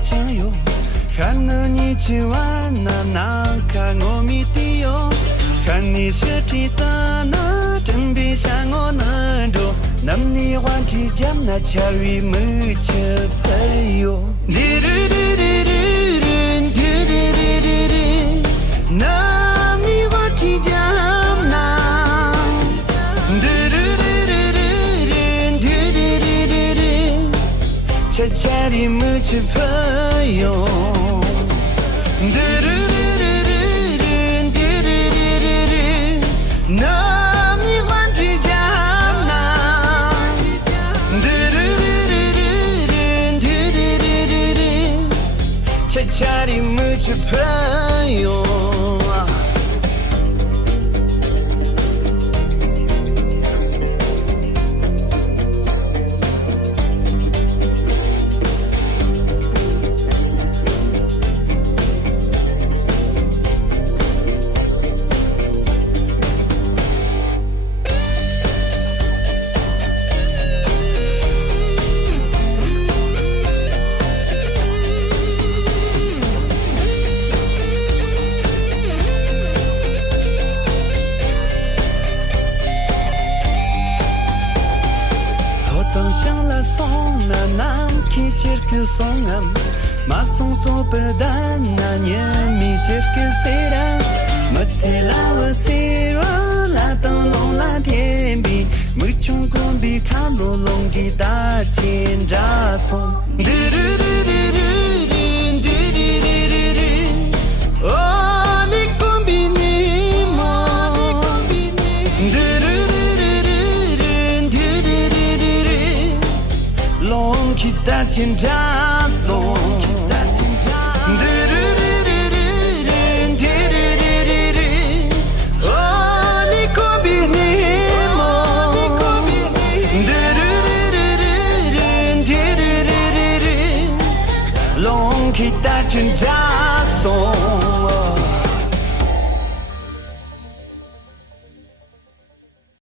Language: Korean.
마치요 하느니치와 나나카 노미티요 하니스티타나 tem비상오나도 남니 완티 잠나 차리 무쳐파요 디르르르르르 디르르르르르 남니 완티 잠나 디르르르르르 디르르르르르 차차리 무쳐파요 디르르르르르 디르르르르르 남니 완티 잠나 디르르르르르 디르르르르르 차차리 무쳐파요 Song na nam ki cherke songam ma song to perdan na nye mi cherke sera matsela wa sera la tong long la tien bi mu chung kon bi kan lo long gi da chin da song du du du du du du du du du oh li kon bi ni mo du du long kita cinta song oh li kombini mo long kita cinta